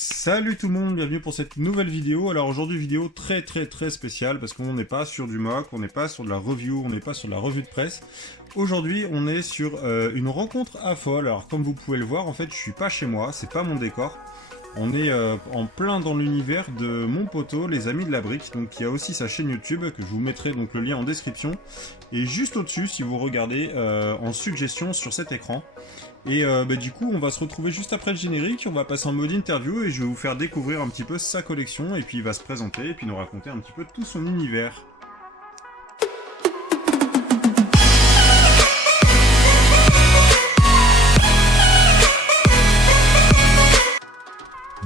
Salut tout le monde, bienvenue pour cette nouvelle vidéo. Alors aujourd'hui vidéo très spéciale parce qu'on n'est pas sur du mock, on n'est pas sur de la review, on n'est pas sur de la revue de presse. Aujourd'hui on est sur une rencontre à folle. Alors comme vous pouvez le voir, en fait je suis pas chez moi, c'est pas mon décor. On est en plein dans l'univers de mon poteau, les amis de la brique. Donc il y a aussi sa chaîne YouTube que je vous mettrai donc le lien en description. Et juste au-dessus, si vous regardez en suggestion sur cet écran. Et du coup, on va se retrouver juste après le générique, on va passer en mode interview et je vais vous faire découvrir un petit peu sa collection et puis il va se présenter et puis nous raconter un petit peu tout son univers.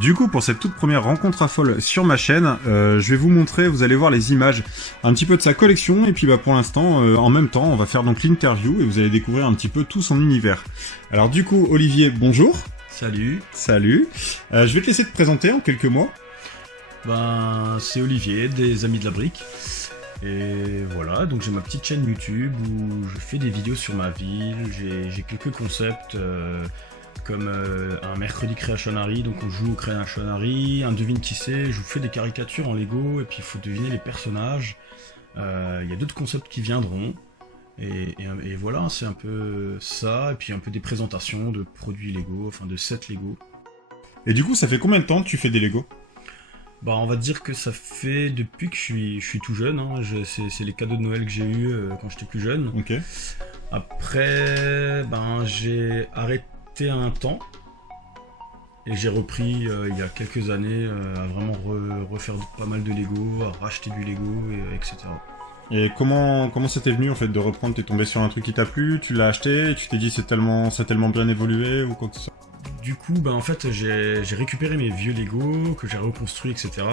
Du coup, pour cette toute première rencontre à folle sur ma chaîne, je vais vous montrer, vous allez voir les images un petit peu de sa collection, et puis pour l'instant, en même temps, on va faire donc l'interview, et vous allez découvrir un petit peu tout son univers. Alors du coup, Olivier, bonjour. Salut. Salut. Je vais te laisser te présenter en quelques mots. C'est Olivier, des Amis de la Brique. Et voilà, donc j'ai ma petite chaîne YouTube où je fais des vidéos sur ma ville, j'ai quelques concepts... comme un mercredi Creationary, donc on joue au Creationary, un devine qui c'est, je vous fais des caricatures en Lego, et puis il faut deviner les personnages. Il y a d'autres concepts qui viendront, et voilà, c'est un peu ça, et puis un peu des présentations de produits Lego, enfin de sets Lego. Et du coup, ça fait combien de temps que tu fais des Lego ? On va dire que ça fait depuis que je suis tout jeune, hein. C'est les cadeaux de Noël que j'ai eu quand j'étais plus jeune. Ok. Après, j'ai arrêté un temps et j'ai repris il y a quelques années à vraiment refaire pas mal de Lego, à racheter du Lego, etc. Et comment c'était venu en fait de reprendre? T'es tombé sur un truc qui t'a plu, tu l'as acheté, tu t'es dit ça a tellement bien évolué ou quoi que ce soit? Du coup, en fait, j'ai récupéré mes vieux Lego que j'ai reconstruits, etc.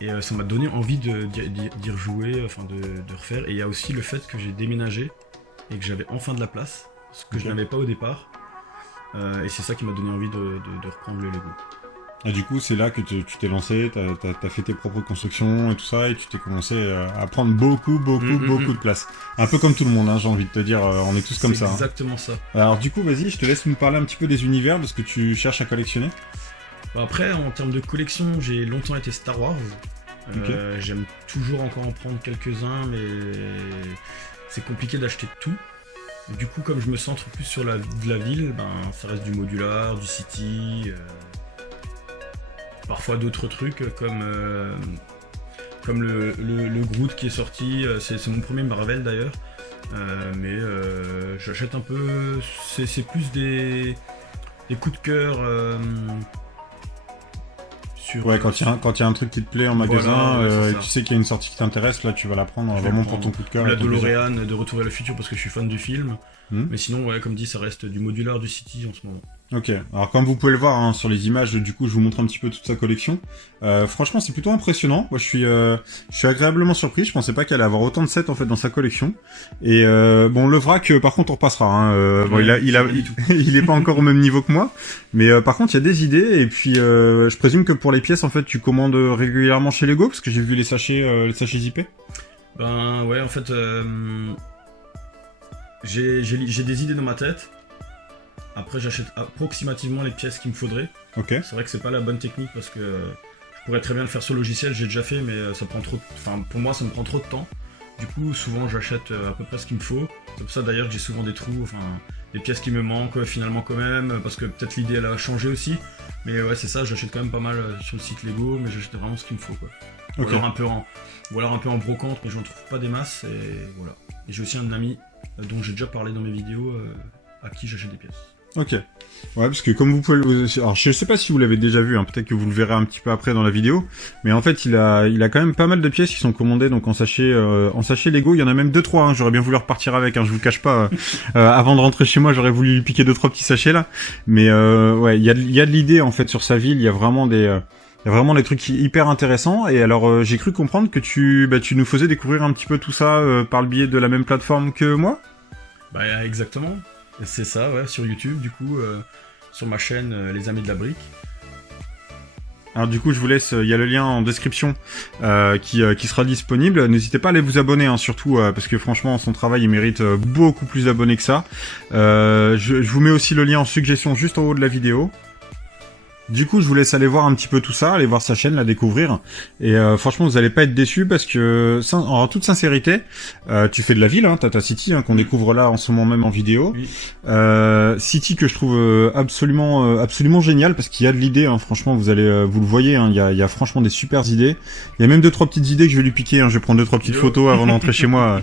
Et ça m'a donné envie d'y rejouer, enfin de refaire. Et il y a aussi le fait que j'ai déménagé et que j'avais enfin de la place, ce que je n'avais pas au départ. Et c'est ça qui m'a donné envie de reprendre le Lego. Et du coup, c'est là que tu t'es lancé, t'as fait tes propres constructions et tout ça, et tu t'es commencé à prendre beaucoup de place. Un peu comme tout le monde, hein, j'ai envie de te dire, on est tous comme ça. C'est exactement ça. Alors du coup, vas-y, je te laisse nous parler un petit peu des univers, de ce que tu cherches à collectionner. Après, en termes de collection, j'ai longtemps été Star Wars. Okay. J'aime toujours encore en prendre quelques-uns, mais c'est compliqué d'acheter tout. Du coup, comme je me centre plus sur la ville, ça reste du modular, du city, parfois d'autres trucs comme le Groot qui est sorti, c'est mon premier Marvel d'ailleurs, mais j'achète un peu, c'est plus des coups de cœur sur... Ouais, quand il y a un truc qui te plaît en magasin, voilà, et tu sais qu'il y a une sortie qui t'intéresse, là tu vas la prendre vraiment pour ton coup de cœur. La DeLorean de Retour vers le futur parce que je suis fan du film. Mais sinon, ouais, comme dit, ça reste du modular, du city en ce moment. Ok, alors comme vous pouvez le voir hein, sur les images, du coup je vous montre un petit peu toute sa collection. Franchement c'est plutôt impressionnant, moi je suis agréablement surpris, je pensais pas qu'elle allait avoir autant de sets en fait dans sa collection. Et le vrac par contre on repassera, hein. Il est pas encore au même niveau que moi, mais par contre il y a des idées, et puis je présume que pour les pièces en fait tu commandes régulièrement chez Lego, parce que j'ai vu les sachets zippés. Ouais, en fait j'ai des idées dans ma tête. Après, j'achète approximativement les pièces qu'il me faudrait. Okay. C'est vrai que c'est pas la bonne technique parce que je pourrais très bien le faire sur logiciel, j'ai déjà fait, mais ça prend pour moi, ça me prend trop de temps. Du coup, souvent, j'achète à peu près ce qu'il me faut. C'est pour ça d'ailleurs que j'ai souvent des trous, des pièces qui me manquent finalement quand même, parce que peut-être l'idée elle a changé aussi. Mais ouais, c'est ça, j'achète quand même pas mal sur le site Lego, mais j'achète vraiment ce qu'il me faut, quoi. Okay. Ou alors un peu en brocante, mais j'en trouve pas des masses, et voilà. Et j'ai aussi un ami dont j'ai déjà parlé dans mes vidéos, à qui j'achète des pièces. Ok. Ouais, parce que comme vous pouvez alors je sais pas si vous l'avez déjà vu, hein, peut-être que vous le verrez un petit peu après dans la vidéo, mais en fait il a quand même pas mal de pièces qui sont commandées donc en sachet Lego. Il y en a même 2-3, hein, j'aurais bien voulu repartir avec, hein, je vous le cache pas. Avant de rentrer chez moi, j'aurais voulu lui piquer 2-3 petits sachets là. Mais ouais, il y a de l'idée en fait sur sa ville, il y a vraiment des trucs hyper intéressants. Et alors j'ai cru comprendre que tu nous faisais découvrir un petit peu tout ça par le biais de la même plateforme que moi. Exactement. C'est ça, ouais, sur YouTube, du coup, sur ma chaîne Les Amis de la Brique. Alors du coup, je vous laisse, il y a le lien en description qui sera disponible. N'hésitez pas à aller vous abonner, hein, surtout parce que franchement, son travail il mérite beaucoup plus d'abonnés que ça. Je vous mets aussi le lien en suggestion juste en haut de la vidéo. Du coup, je vous laisse aller voir un petit peu tout ça, aller voir sa chaîne, la découvrir. Et franchement, vous allez pas être déçus parce que, en toute sincérité, tu fais de la ville, hein, Tata City, hein, qu'on découvre là en ce moment même en vidéo. Oui. City que je trouve absolument génial parce qu'il y a de l'idée. Hein, franchement, vous le voyez, hein, il y a franchement des super idées. Il y a même 2-3 petites idées que je vais lui piquer. Hein, je vais prendre 2-3 petites photos avant d'entrer chez moi,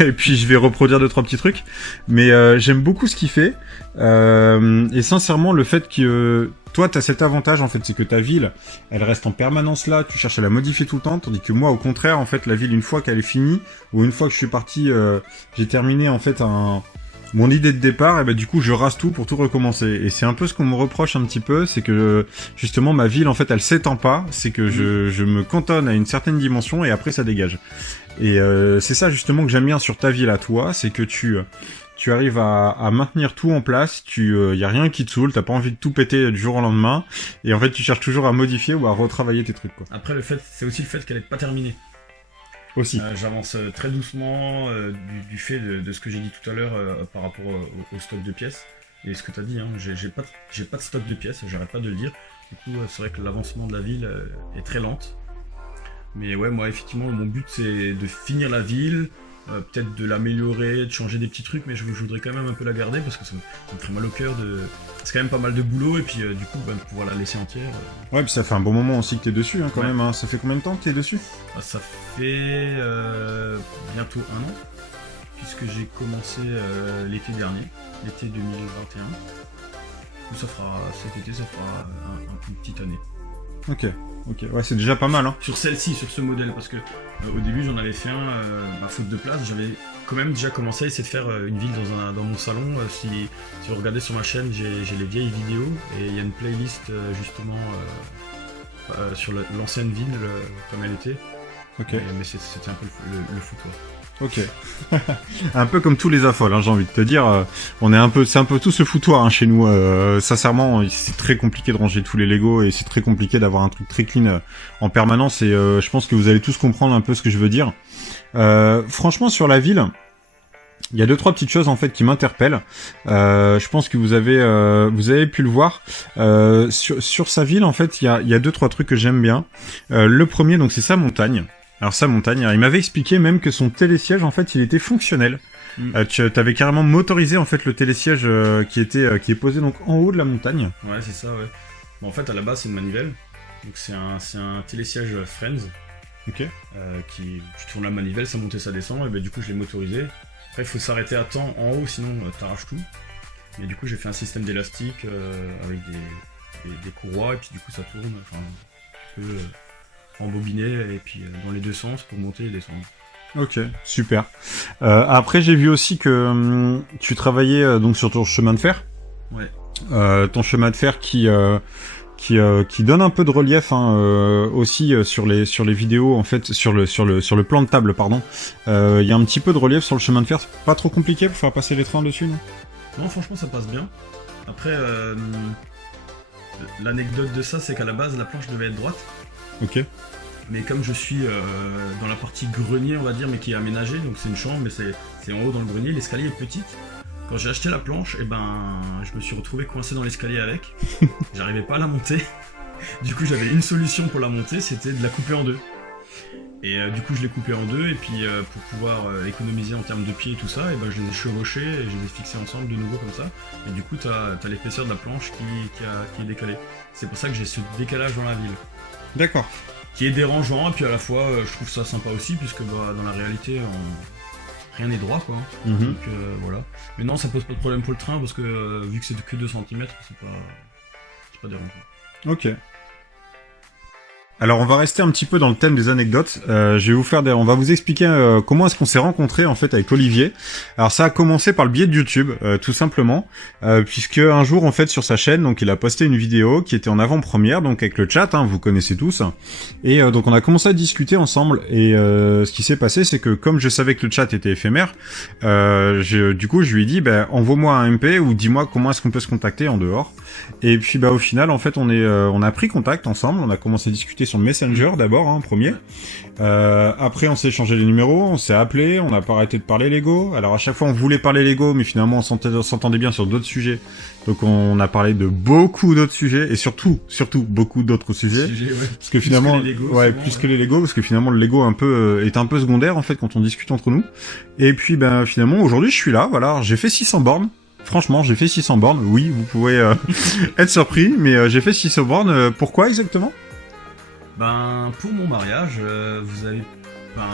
et puis je vais reproduire 2-3 petits trucs. Mais j'aime beaucoup ce qu'il fait. Et sincèrement, le fait que toi, tu as cet avantage, en fait, c'est que ta ville, elle reste en permanence là, tu cherches à la modifier tout le temps, tandis que moi, au contraire, en fait, la ville, une fois qu'elle est finie, ou une fois que je suis parti, j'ai terminé, en fait, mon idée de départ, et ben du coup, je rase tout pour tout recommencer. Et c'est un peu ce qu'on me reproche un petit peu, c'est que, justement, ma ville, en fait, elle s'étend pas, c'est que je me cantonne à une certaine dimension, et après, ça dégage. Et c'est ça, justement, que j'aime bien sur ta ville à toi, c'est que tu arrives à maintenir tout en place, y a rien qui te saoule, t'as pas envie de tout péter du jour au lendemain, et en fait tu cherches toujours à modifier ou à retravailler tes trucs, quoi. Après, c'est aussi le fait qu'elle n'est pas terminée. Aussi. J'avance très doucement du fait de ce que j'ai dit tout à l'heure par rapport au stock de pièces. Et ce que tu as dit, hein, j'ai pas de stock de pièces, j'arrête pas de le dire. Du coup, c'est vrai que l'avancement de la ville est très lente. Mais ouais, moi effectivement, mon but c'est de finir la ville, peut-être de l'améliorer, de changer des petits trucs, mais je voudrais quand même un peu la garder parce que ça me ferait mal au cœur c'est quand même pas mal de boulot et puis du coup de pouvoir la laisser entière. Ouais, puis ça fait un bon moment aussi que t'es dessus, hein, quand même. Hein. Ça fait combien de temps que t'es dessus? Ça fait bientôt 1 an, puisque j'ai commencé l'été dernier, l'été 2021. Cet été, ça fera une petite année. Ok, ouais, c'est déjà pas mal, hein. Sur celle-ci, sur ce modèle, parce que au début j'en avais fait faute de place, j'avais quand même déjà commencé à essayer de faire une ville dans mon salon. Si vous regardez sur ma chaîne, j'ai les vieilles vidéos, et il y a une playlist justement sur l'ancienne ville comme elle était. Ok. Mais c'était un peu le foutoir. Ok. Un peu comme tous les affoles, hein, j'ai envie de te dire. C'est un peu tout ce foutoir, hein, chez nous. Sincèrement, c'est très compliqué de ranger tous les Lego et c'est très compliqué d'avoir un truc très clean en permanence. Et je pense que vous allez tous comprendre un peu ce que je veux dire. Franchement, sur la ville, il y a 2-3 petites choses en fait qui m'interpellent. Je pense que vous avez pu le voir. Sur sa ville, en fait, il y a 2-3 trucs que j'aime bien. Le premier, donc, c'est sa montagne. Alors sa montagne, il m'avait expliqué même que son télésiège, en fait, il était fonctionnel. Tu avais carrément motorisé en fait le télésiège qui est posé donc en haut de la montagne. Ouais, c'est ça, ouais. Bon, en fait, à la base, c'est une manivelle. Donc c'est un télésiège Friends. Ok. Tu tournes la manivelle, ça monte et ça descend. Et ben, du coup, je l'ai motorisé. Après, il faut s'arrêter à temps en haut, sinon t'arraches tout. Et du coup, j'ai fait un système d'élastique avec des courroies, et puis du coup, ça tourne. Enfin, tu peux embobiner et puis dans les deux sens pour monter et descendre. Ok, super. Après, j'ai vu aussi que tu travaillais donc sur ton chemin de fer. Ouais. Ton chemin de fer qui donne un peu de relief, hein, aussi sur les vidéos, en fait, sur le plan de table, pardon. Il y a un petit peu de relief sur le chemin de fer. C'est pas trop compliqué pour faire passer les trains dessus, non? Non, franchement, ça passe bien. Après, l'anecdote de ça, c'est qu'à la base, la planche devait être droite. Ok. Mais comme je suis dans la partie grenier, on va dire, mais qui est aménagée, donc c'est une chambre, mais c'est en haut dans le grenier, l'escalier est petit. Quand j'ai acheté la planche, je me suis retrouvé coincé dans l'escalier avec. J'arrivais pas à la monter. Du coup, j'avais une solution pour la monter, c'était de la couper en deux. Et du coup, je l'ai coupée en deux, et puis pour pouvoir économiser en termes de pieds et tout ça, je les ai chevauchés et je les ai fixés ensemble de nouveau comme ça. Et du coup, t'as l'épaisseur de la planche qui est décalée. C'est pour ça que j'ai ce décalage dans la ville. D'accord. Qui est dérangeant, et puis à la fois, je trouve ça sympa aussi, puisque dans la réalité, rien n'est droit, quoi. Donc voilà. Mais non, ça pose pas de problème pour le train, parce que vu que c'est que 2 cm, c'est pas dérangeant. Ok. Alors on va rester un petit peu dans le thème des anecdotes. On va vous expliquer comment est-ce qu'on s'est rencontrés en fait avec Olivier. Alors ça a commencé par le biais de YouTube, tout simplement, puisque un jour en fait sur sa chaîne, donc il a posté une vidéo qui était en avant-première, donc avec le chat, hein, vous connaissez tous. Et donc on a commencé à discuter ensemble. Et ce qui s'est passé, c'est que comme je savais que le chat était éphémère, du coup je lui ai dit, envoie-moi un MP ou dis-moi comment est-ce qu'on peut se contacter en dehors. Et puis au final en fait on a pris contact ensemble, on a commencé à discuter sur Messenger d'abord, hein, premier. Après, on s'est échangé les numéros, on s'est appelé, on n'a pas arrêté de parler Lego. Alors à chaque fois, on voulait parler Lego, mais finalement, on s'entendait bien sur d'autres sujets. Donc on a parlé de beaucoup d'autres sujets, et surtout beaucoup d'autres sujets. Parce que finalement, plus que les Lego, parce que finalement, le Lego est un peu secondaire, en fait, quand on discute entre nous. Et puis, finalement, aujourd'hui, je suis là, voilà, j'ai fait 600 bornes. Franchement, j'ai fait 600 bornes. Oui, vous pouvez être surpris, mais j'ai fait 600 bornes. Pourquoi exactement ? Pour mon mariage, vous avez...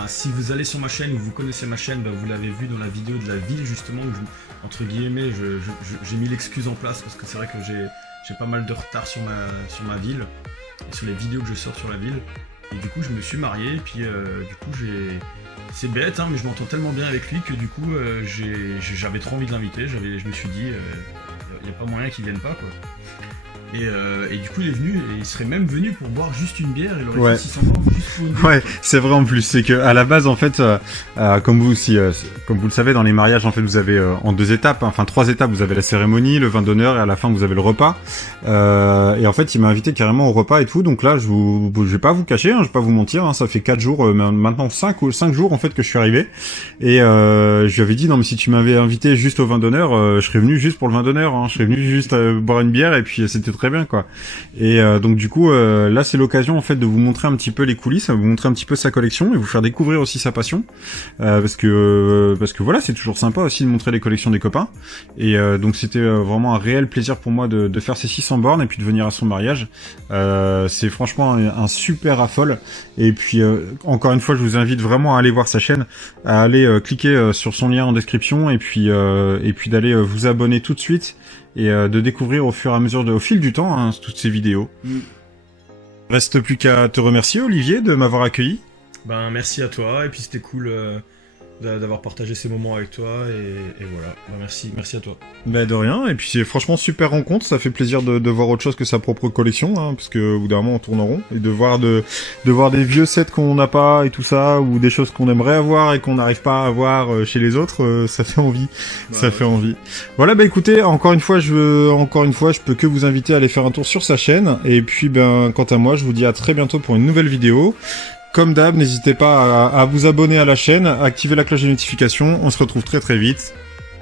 si vous allez sur ma chaîne ou vous connaissez ma chaîne, vous l'avez vu dans la vidéo de la ville justement, où entre guillemets, j'ai mis l'excuse en place parce que c'est vrai que j'ai pas mal de retard sur ma ville et sur les vidéos que je sors sur la ville. Et du coup, je me suis marié et puis du coup, c'est bête, hein, mais je m'entends tellement bien avec lui que du coup, j'avais trop envie de l'inviter. Je me suis dit, il n'y a pas moyen qu'il vienne pas, quoi. Et du coup, il est venu, et il serait même venu pour boire juste une bière, il aurait fait 600 bornes juste pour une bière. Ouais, c'est vrai en plus, c'est que à la base, en fait, comme vous le savez, dans les mariages, en fait, vous avez en 2 étapes, hein, enfin 3 étapes, vous avez la cérémonie, le vin d'honneur, et à la fin, vous avez le repas. Et en fait, il m'a invité carrément au repas et tout, donc là, je vais pas vous cacher, hein, je vais pas vous mentir, hein, ça fait 4 jours, maintenant 5 jours en fait que je suis arrivé, et je lui avais dit, non mais si tu m'avais invité juste au vin d'honneur, je serais venu juste pour le vin d'honneur, hein, je serais venu juste boire une bière, et puis c'était très bien, quoi. Et donc du coup, là, c'est l'occasion en fait de vous montrer un petit peu les coulisses, vous montrer un petit peu sa collection et vous faire découvrir aussi sa passion, parce que voilà, c'est toujours sympa aussi de montrer les collections des copains. Et donc c'était vraiment un réel plaisir pour moi de faire ces 600 bornes et puis de venir à son mariage. C'est franchement un super raffole. Et puis encore une fois, je vous invite vraiment à aller voir sa chaîne, à aller cliquer sur son lien en description et puis d'aller vous abonner tout de suite et de découvrir au fur et à mesure, au fil du temps, hein, toutes ces vidéos. Reste plus qu'à te remercier, Olivier, de m'avoir accueilli. Merci à toi, et puis c'était cool d'avoir partagé ces moments avec toi, et voilà, merci à toi. De rien, et puis c'est franchement super rencontre, ça fait plaisir de voir autre chose que sa propre collection, hein, parce que au bout d'un moment on tourne en rond, et de voir des vieux sets qu'on n'a pas et tout ça, ou des choses qu'on aimerait avoir et qu'on n'arrive pas à avoir chez les autres, ça fait envie, fait envie. Voilà, écoutez, encore une fois, je peux que vous inviter à aller faire un tour sur sa chaîne, et puis quant à moi, je vous dis à très bientôt pour une nouvelle vidéo. Comme d'hab, n'hésitez pas à vous abonner à la chaîne, à activer la cloche de notification. On se retrouve très très vite.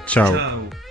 Ciao. Ciao.